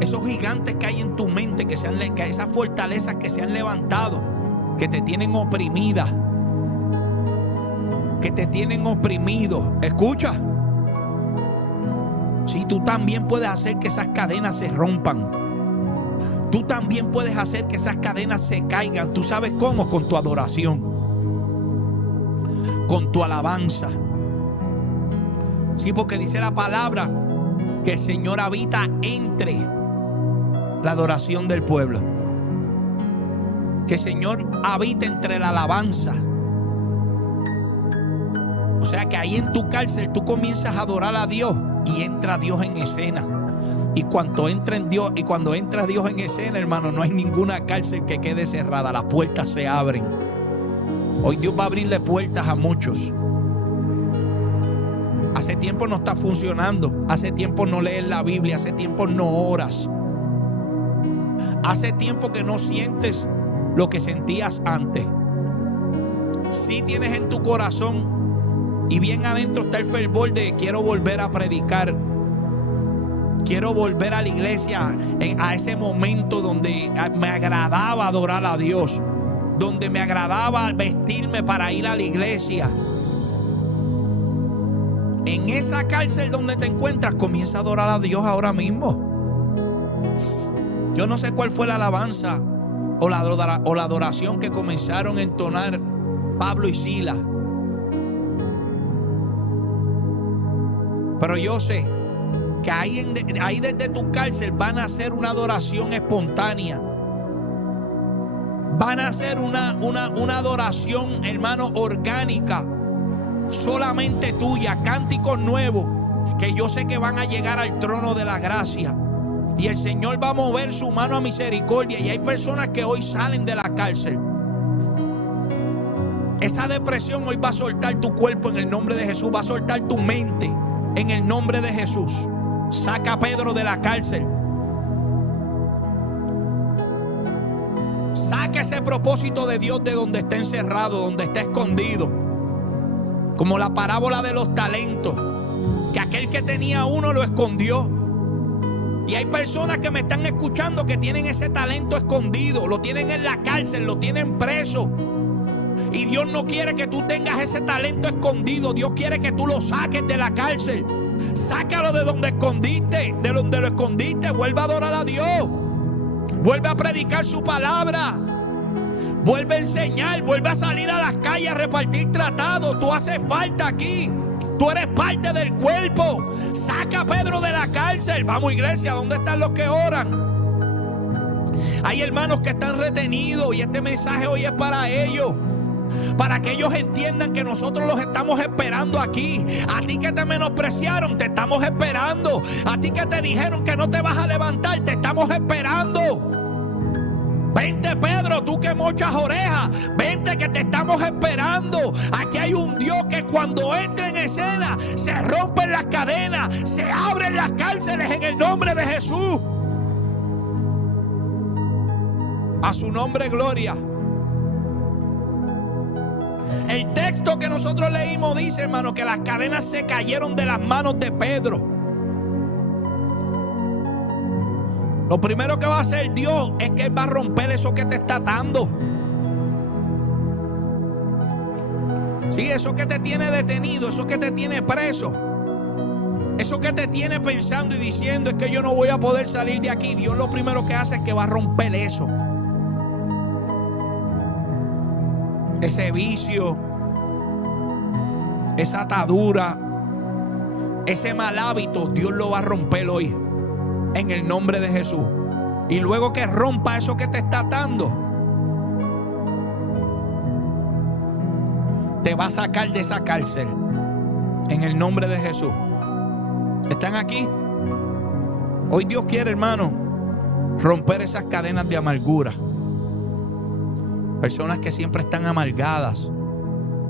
Esos gigantes que hay en tu mente, que esas fortalezas que se han levantado, que te tienen oprimida, que te tienen oprimido. Escucha. Si tú también puedes hacer que esas cadenas se rompan. Tú también puedes hacer que esas cadenas se caigan. ¿Tú sabes cómo? Con tu adoración, con tu alabanza. Sí, porque dice la palabra que el Señor habita entre la adoración del pueblo. Que el Señor habita entre la alabanza. O sea que ahí en tu cárcel tú comienzas a adorar a Dios y entra Dios en escena. Y cuando entra Dios en escena, hermano, no hay ninguna cárcel que quede cerrada. Las puertas se abren. Hoy Dios va a abrirle puertas a muchos. Hace tiempo no está funcionando. Hace tiempo no lees la Biblia. Hace tiempo no oras. Hace tiempo que no sientes lo que sentías antes. Sí tienes en tu corazón y bien adentro está el fervor de quiero volver a predicar. Quiero volver a la iglesia, a ese momento donde me agradaba adorar a Dios, donde me agradaba vestirme para ir a la iglesia. En esa cárcel donde te encuentras, comienza a adorar a Dios ahora mismo. Yo no sé cuál fue la alabanza o la adoración que comenzaron a entonar Pablo y Silas, pero yo sé que ahí desde tu cárcel van a hacer una adoración espontánea. Van a hacer una adoración, hermano, orgánica, solamente tuya, cánticos nuevos, que yo sé que van a llegar al trono de la gracia. Y el Señor va a mover su mano a misericordia. Y hay personas que hoy salen de la cárcel. Esa depresión hoy va a soltar tu cuerpo en el nombre de Jesús. Va a soltar tu mente en el nombre de Jesús. Saca a Pedro de la cárcel. Saca ese propósito de Dios de donde está encerrado, donde está escondido. Como la parábola de los talentos, que aquel que tenía uno lo escondió. Y hay personas que me están escuchando que tienen ese talento escondido, lo tienen en la cárcel, lo tienen preso. Y Dios no quiere que tú tengas ese talento escondido. Dios quiere que tú lo saques de la cárcel. Sácalo de donde escondiste, de donde lo escondiste. Vuelve a adorar a Dios. Vuelve a predicar su palabra. Vuelve a enseñar. Vuelve a salir a las calles a repartir tratados. Tú haces falta aquí. Tú eres parte del cuerpo. Saca a Pedro de la cárcel. Vamos, iglesia, ¿dónde están los que oran? Hay hermanos que están retenidos y este mensaje hoy es para ellos. Para que ellos entiendan que nosotros los estamos esperando aquí. A ti que te menospreciaron, te estamos esperando. A ti que te dijeron que no te vas a levantar, te estamos esperando. Vente, Pedro, tú que mochas orejas. Vente, que te estamos esperando. Aquí hay un Dios que cuando entra en escena se rompen las cadenas, se abren las cárceles en el nombre de Jesús. A su nombre, gloria. El texto que nosotros leímos dice, hermano, que las cadenas se cayeron de las manos de Pedro. Lo primero que va a hacer Dios es que Él va a romper eso que te está atando. Sí, eso que te tiene detenido, eso que te tiene preso, eso que te tiene pensando y diciendo es que yo no voy a poder salir de aquí. Dios lo primero que hace es que va a romper eso. Ese vicio, esa atadura, ese mal hábito, Dios lo va a romper hoy en el nombre de Jesús. Y luego que rompa eso que te está atando, te va a sacar de esa cárcel en el nombre de Jesús. ¿Están aquí? Hoy Dios quiere, hermano, romper esas cadenas de amargura. Personas que siempre están amargadas.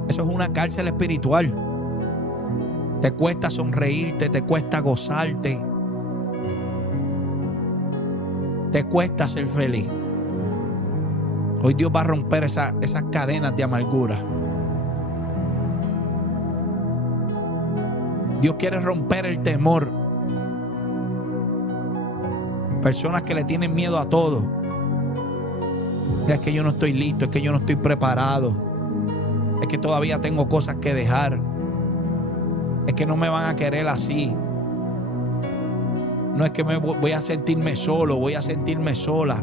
Eso es una cárcel espiritual. Te cuesta sonreírte, te cuesta gozarte, te cuesta ser feliz. Hoy Dios va a romper esas cadenas de amargura. Dios quiere romper el temor. Personas que le tienen miedo a todo. Es que yo no estoy listo, es que yo no estoy preparado, es que todavía tengo cosas que dejar, es que no me van a querer así. No es que voy a sentirme solo, voy a sentirme sola.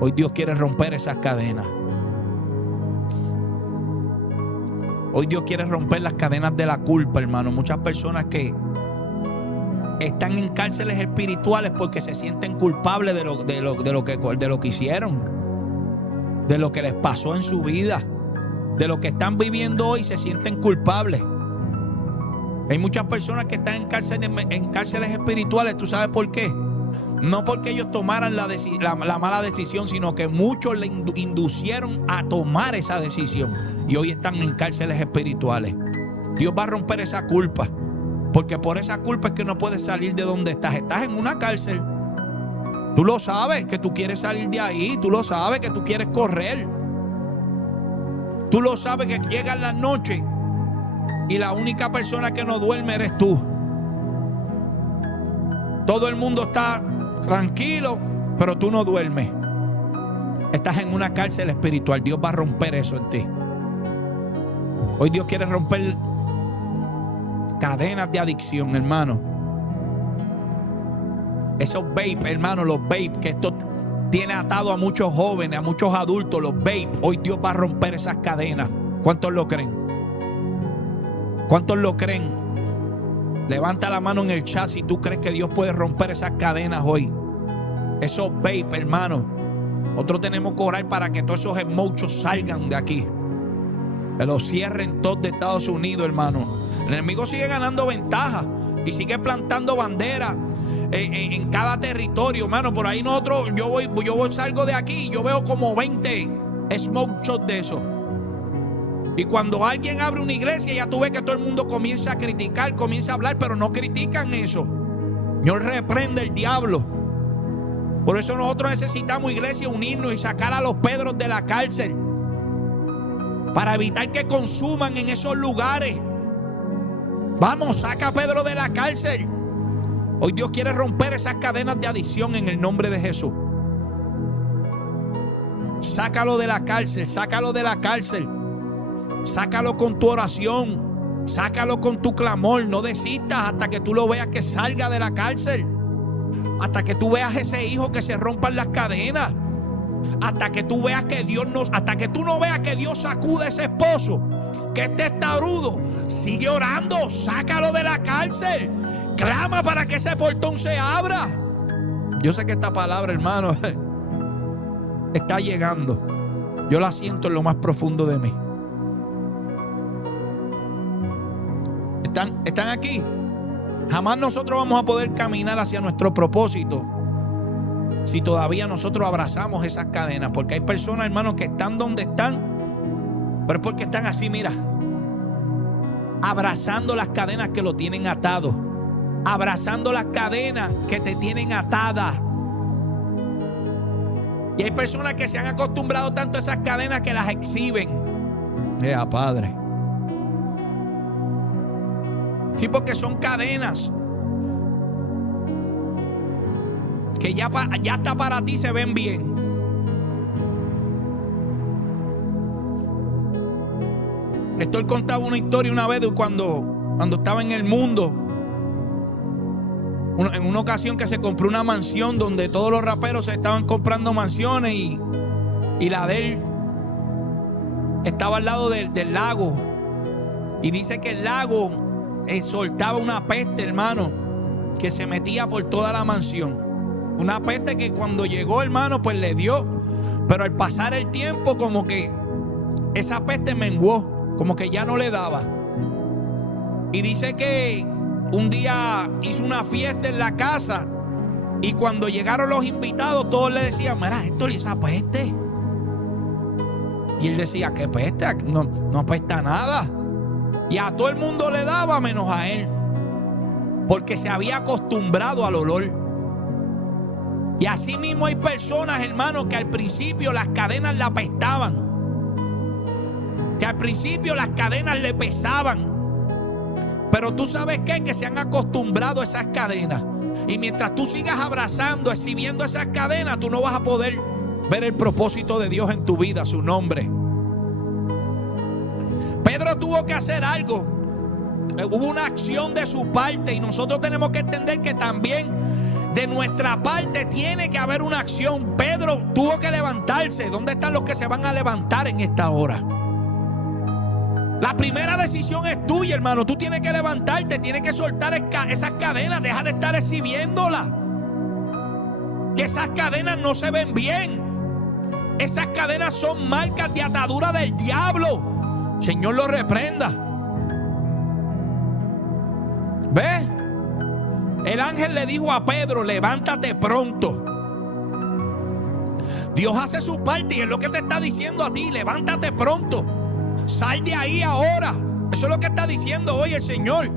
Hoy Dios quiere romper esas cadenas. Hoy Dios quiere romper las cadenas de la culpa, hermano. Muchas personas que están en cárceles espirituales porque se sienten culpables de lo que hicieron, de lo que les pasó en su vida, de lo que están viviendo hoy. Se sienten culpables. Hay muchas personas que están en cárceles espirituales. ¿Tú sabes por qué? No porque ellos tomaran la mala decisión, sino que muchos le inducieron a tomar esa decisión y hoy están en cárceles espirituales. Dios va a romper esa culpa, porque por esa culpa es que no puedes salir de donde estás. Estás en una cárcel. Tú lo sabes que tú quieres salir de ahí. Tú lo sabes que tú quieres correr. Tú lo sabes que llegan las noches y la única persona que no duerme eres tú. Todo el mundo está tranquilo, pero tú no duermes. Estás en una cárcel espiritual. Dios va a romper eso en ti. Hoy Dios quiere romper cadenas de adicción, hermano. Esos vape, hermano, los vape, que esto tiene atado a muchos jóvenes, a muchos adultos, los vape. Hoy Dios va a romper esas cadenas. ¿Cuántos lo creen? ¿Cuántos lo creen? Levanta la mano en el chat si tú crees que Dios puede romper esas cadenas hoy. Esos vape, hermano. Nosotros tenemos que orar para que todos esos emochos salgan de aquí, que los cierren todos de Estados Unidos, hermano. El enemigo sigue ganando ventaja y sigue plantando banderas en cada territorio, hermano. Por ahí nosotros, yo salgo de aquí y yo veo como 20 smoke shots de eso. Y cuando alguien abre una iglesia, ya tú ves que todo el mundo comienza a criticar, comienza a hablar, pero no critican eso. Dios reprende el diablo. Por eso nosotros necesitamos, iglesia, unirnos y sacar a los Pedros de la cárcel, para evitar que consuman en esos lugares. Vamos, saca a Pedro de la cárcel. Hoy Dios quiere romper esas cadenas de adicción en el nombre de Jesús. Sácalo de la cárcel, sácalo de la cárcel. Sácalo con tu oración, sácalo con tu clamor. No desistas hasta que tú lo veas que salga de la cárcel. Hasta que tú veas ese hijo que se rompan las cadenas. Hasta que tú veas que hasta que tú no veas que Dios sacude a ese esposo que es testarudo. Sigue orando, sácalo de la cárcel. Clama para que ese portón se abra. Yo sé que esta palabra, hermano, está llegando. Yo la siento en lo más profundo de mí. ¿Están aquí? Jamás nosotros vamos a poder caminar hacia nuestro propósito si todavía nosotros abrazamos esas cadenas. Porque hay personas, hermanos, que están donde están, pero es porque están así, mira, abrazando las cadenas que lo tienen atado, abrazando las cadenas que te tienen atada. Y hay personas que se han acostumbrado tanto a esas cadenas que las exhiben. Padre. Sí, porque son cadenas que ya hasta para ti se ven bien. Héctor contaba una historia una vez de cuando estaba en el mundo. En una ocasión que se compró una mansión donde todos los raperos se estaban comprando mansiones y la de él estaba al lado del lago. Y dice que el lago soltaba una peste, hermano, que se metía por toda la mansión. Una peste que cuando llegó, hermano, pues le dio. Pero al pasar el tiempo, como que esa peste menguó, como que ya no le daba. Y dice que un día hizo una fiesta en la casa y cuando llegaron los invitados todos le decían: mira, Héctor, ¿y esa peste? Y él decía: ¿qué peste? No apesta nada. Y a todo el mundo le daba menos a él, porque se había acostumbrado al olor. Y así mismo hay personas, hermanos, que al principio las cadenas le apestaban, que al principio las cadenas le pesaban. Pero tú sabes qué, que se han acostumbrado a esas cadenas. Y mientras tú sigas abrazando, exhibiendo esas cadenas, tú no vas a poder ver el propósito de Dios en tu vida, su nombre. Pedro tuvo que hacer algo. Hubo una acción de su parte y nosotros tenemos que entender que también de nuestra parte tiene que haber una acción. Pedro tuvo que levantarse. ¿Dónde están los que se van a levantar en esta hora? La primera decisión es tuya, hermano. Tú tienes que levantarte, tienes que soltar esas cadenas. Deja de estar exhibiéndolas. Que esas cadenas no se ven bien. Esas cadenas son marcas de atadura del diablo. Señor lo reprenda. ¿Ves? El ángel le dijo a Pedro: levántate pronto. Dios hace su parte y es lo que te está diciendo a ti: levántate pronto. Sal de ahí ahora. Eso es lo que está diciendo hoy el Señor.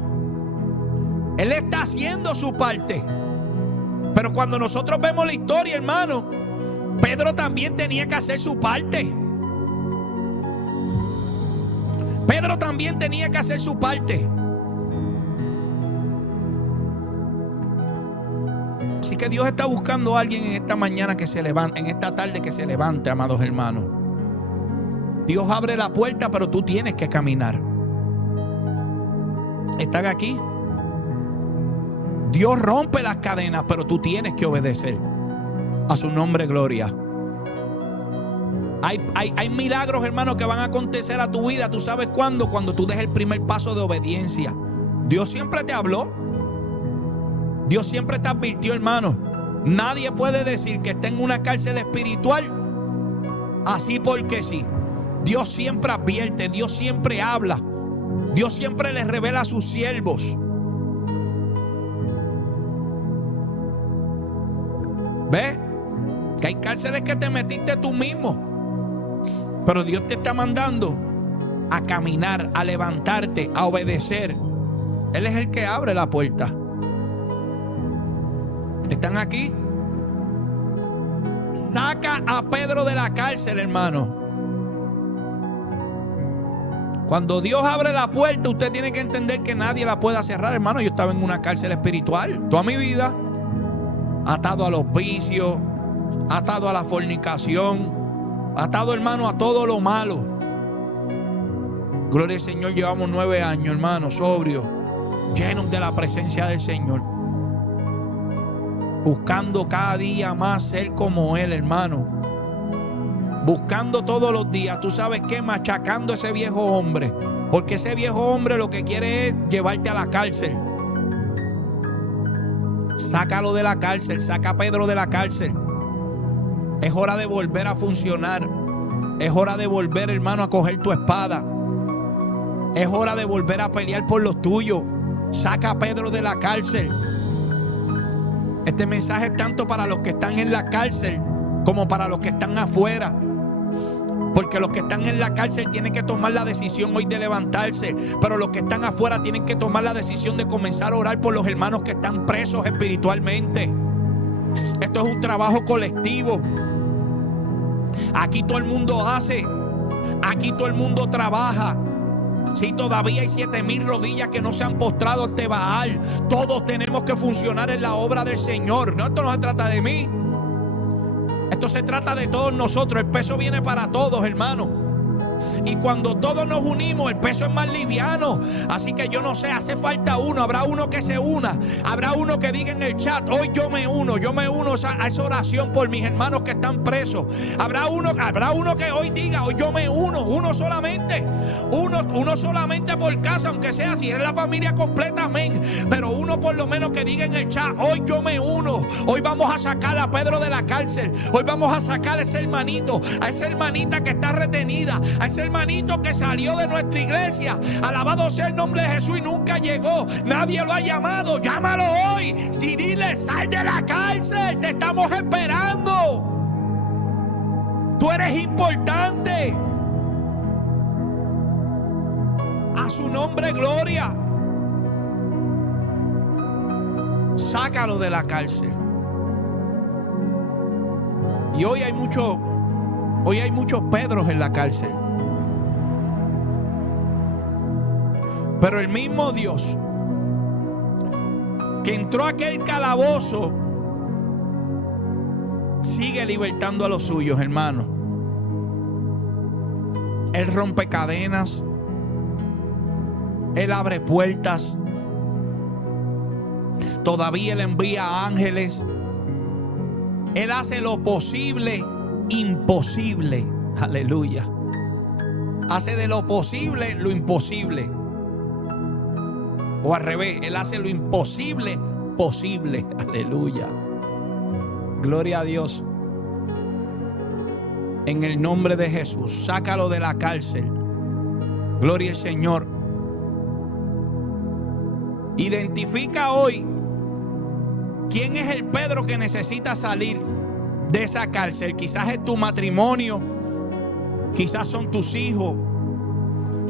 Él está haciendo su parte. Pero cuando nosotros vemos la historia, hermano, Pedro también tenía que hacer su parte. Pedro también tenía que hacer su parte. Así que Dios está buscando a alguien en esta mañana que se levante, en esta tarde que se levante, amados hermanos. Dios abre la puerta, pero tú tienes que caminar. ¿Están aquí? Dios rompe las cadenas, pero tú tienes que obedecer. A su nombre, gloria. Hay milagros, hermanos, que van a acontecer a tu vida. ¿Tú sabes cuándo? Cuando tú des el primer paso de obediencia. Dios siempre te habló. Dios siempre te advirtió, hermano. Nadie puede decir que está en una cárcel espiritual así porque sí. Dios siempre advierte, Dios siempre habla, Dios siempre le revela a sus siervos. ¿Ves? Que hay cárceles que te metiste tú mismo, pero Dios te está mandando a caminar, a levantarte, a obedecer. Él es el que abre la puerta. ¿Están aquí? Saca a Pedro de la cárcel, hermano. Cuando Dios abre la puerta, usted tiene que entender que nadie la pueda cerrar, hermano. Yo estaba en una cárcel espiritual toda mi vida, atado a los vicios, atado a la fornicación, atado, hermano, a todo lo malo. Gloria al Señor, llevamos 9 años, hermano, sobrios, llenos de la presencia del Señor, buscando cada día más ser como Él, hermano. Buscando todos los días, tú sabes qué, machacando a ese viejo hombre, porque ese viejo hombre lo que quiere es llevarte a la cárcel. Sácalo de la cárcel, saca a Pedro de la cárcel. Es hora de volver a funcionar. Es hora de volver, hermano, a coger tu espada. Es hora de volver a pelear por los tuyos. Saca a Pedro de la cárcel. Este mensaje es tanto para los que están en la cárcel como para los que están afuera. Porque los que están en la cárcel tienen que tomar la decisión hoy de levantarse. Pero los que están afuera tienen que tomar la decisión de comenzar a orar por los hermanos que están presos espiritualmente. Esto es un trabajo colectivo. Aquí todo el mundo hace. Aquí todo el mundo trabaja. Si todavía hay 7,000 rodillas que no se han postrado ante Baal. Todos tenemos que funcionar en la obra del Señor. No, esto no se trata de mí. Esto se trata de todos nosotros. El peso viene para todos, hermano. Y cuando todos nos unimos, el peso es más liviano. Así que yo no sé, hace falta uno. Habrá uno que se una. Habrá uno que diga en el chat: hoy yo me uno a esa oración por mis hermanos que están presos. Habrá uno que hoy diga: hoy yo me uno. Uno solamente por casa, aunque sea, si es la familia completa, amén. Pero uno por lo menos que diga en el chat: hoy yo me uno. Hoy vamos a sacar a Pedro de la cárcel. Hoy vamos a sacar a ese hermanito, a esa hermanita que está retenida, a ese hermanito que salió de nuestra iglesia. Alabado sea el nombre de Jesús y nunca llegó. Nadie lo ha llamado. Llámalo hoy. Si dile: sal de la cárcel, te estamos esperando. Tú eres importante. A su nombre gloria. Sácalo de la cárcel. Y hoy hay muchos Pedros en la cárcel. Pero el mismo Dios que entró a aquel calabozo sigue libertando a los suyos, hermano. Él rompe cadenas. Él abre puertas. Todavía Él envía ángeles. Él hace lo posible imposible. Aleluya. Hace de lo posible lo imposible. O al revés, Él hace lo imposible posible. Aleluya. Gloria a Dios. En el nombre de Jesús, sácalo de la cárcel. Gloria al Señor. Identifica hoy quién es el Pedro que necesita salir de esa cárcel. Quizás es tu matrimonio, quizás son tus hijos,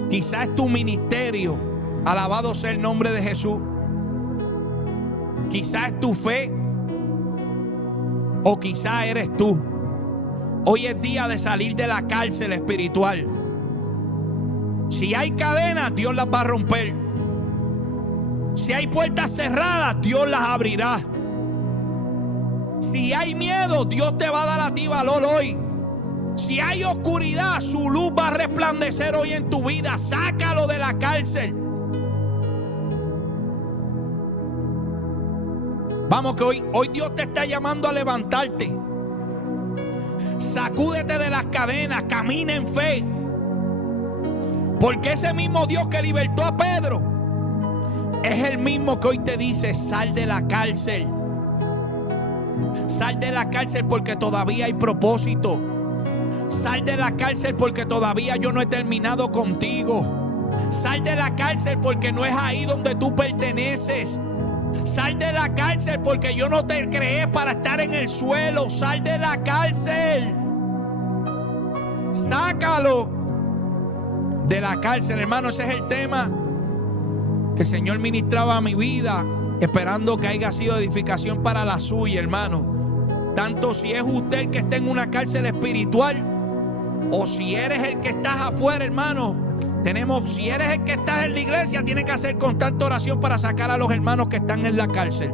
quizás es tu ministerio. Alabado sea el nombre de Jesús. Quizás es tu fe, o quizás eres tú. Hoy es día de salir de la cárcel espiritual. Si hay cadenas, Dios las va a romper. Si hay puertas cerradas, Dios las abrirá. Si hay miedo, Dios te va a dar a ti valor hoy. Si hay oscuridad, su luz va a resplandecer hoy en tu vida. Sácalo de la cárcel. Vamos, que hoy Dios te está llamando a levantarte. Sacúdete de las cadenas, camina en fe. Porque ese mismo Dios que libertó a Pedro es el mismo que hoy te dice: sal de la cárcel. Sal de la cárcel porque todavía hay propósito. Sal de la cárcel porque todavía yo no he terminado contigo. Sal de la cárcel porque no es ahí donde tú perteneces. Sal de la cárcel porque yo no te creé para estar en el suelo. Sal de la cárcel. Sácalo de la cárcel, hermano. Ese es el tema que el Señor ministraba a mi vida, esperando que haya sido edificación para la suya, hermano. Tanto si es usted el que está en una cárcel espiritual, o si eres el que estás afuera, hermano. Si eres el que estás en la iglesia, tienes que hacer constante oración para sacar a los hermanos que están en la cárcel.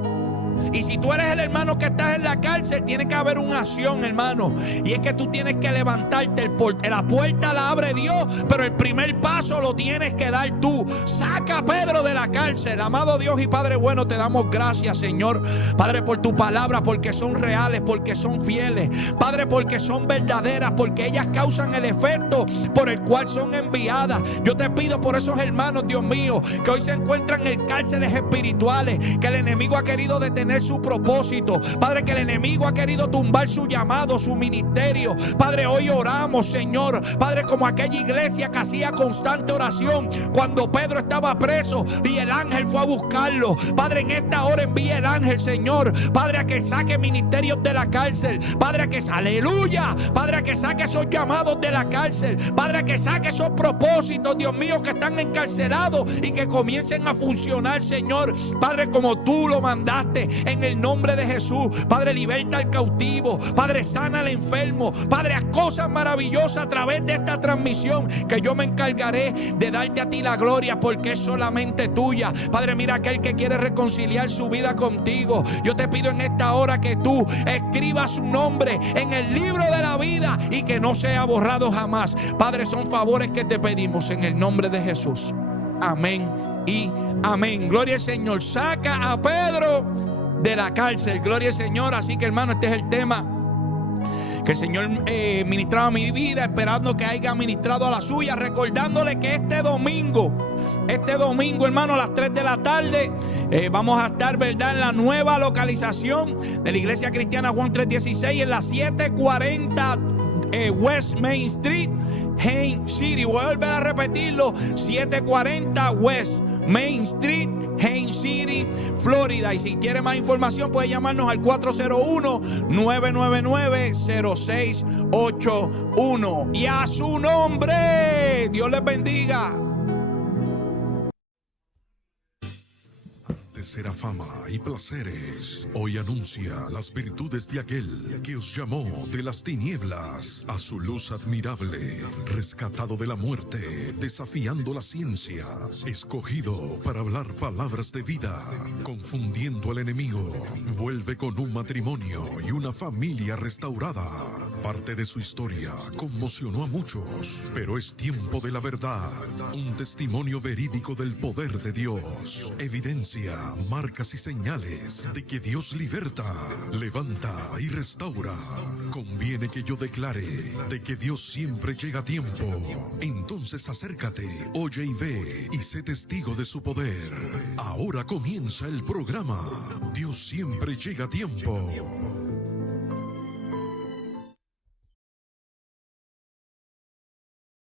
Y si tú eres el hermano que estás en la cárcel, tiene que haber una acción, hermano. Y es que tú tienes que levantarte. La puerta la abre Dios, pero el primer paso lo tienes que dar tú. Saca a Pedro de la cárcel. Amado Dios y Padre bueno, te damos gracias, Señor. Padre, por tu palabra, porque son reales, porque son fieles. Padre, porque son verdaderas, porque ellas causan el efecto por el cual son enviadas. Yo te pido por esos hermanos, Dios mío, que hoy se encuentran en cárceles espirituales, que el enemigo ha querido detener su propósito. Padre, que el enemigo ha querido tumbar su llamado, su ministerio. Padre, hoy oramos, Señor. Padre, como aquella iglesia que hacía constante oración cuando Pedro estaba preso y el ángel fue a buscarlo. Padre, en esta hora envía el ángel, Señor. Padre, a que saque ministerios de la cárcel. Padre, a que, aleluya. Padre, a que saque esos llamados de la cárcel. Padre, a que saque esos propósitos, Dios mío, que están encarcelados y que comiencen a funcionar, Señor. Padre, como tú lo mandaste. en el nombre de Jesús. Padre, liberta al cautivo. Padre, sana al enfermo. Padre, haz cosas maravillosas a través de esta transmisión, que yo me encargaré de darte a ti la gloria, porque es solamente tuya. Padre, mira aquel que quiere reconciliar su vida contigo. Yo te pido en esta hora que tú escribas su nombre en el libro de la vida y que no sea borrado jamás. Padre, son favores que te pedimos en el nombre de Jesús. Amén y amén. Gloria al Señor. Saca a Pedro de la cárcel. Gloria al Señor. Así que, hermano, este es el tema que el Señor ministraba a mi vida, esperando que haya ministrado a la suya, recordándole que este domingo, hermano, a las 3 de la tarde, vamos a estar, ¿verdad?, en la nueva localización de la Iglesia Cristiana Juan 316, en la 740 West Main Street, Haines City. Voy a volver a repetirlo: 740 West Main Street, Haines City, Florida. Y si quiere más información puede llamarnos al 401-999-0681. Y a su nombre, Dios les bendiga. Será fama y placeres. Hoy anuncia las virtudes de aquel que os llamó de las tinieblas a su luz admirable, rescatado de la muerte, desafiando la ciencia, escogido para hablar palabras de vida, confundiendo al enemigo. Vuelve con un matrimonio y una familia restaurada. Parte de su historia conmocionó a muchos, pero es tiempo de la verdad. Un testimonio verídico del poder de Dios. Evidencia, marcas y señales de que Dios liberta, levanta y restaura. Conviene que yo declare de que Dios siempre llega a tiempo. Entonces acércate, oye y ve y sé testigo de su poder. Ahora comienza el programa Dios siempre llega a tiempo.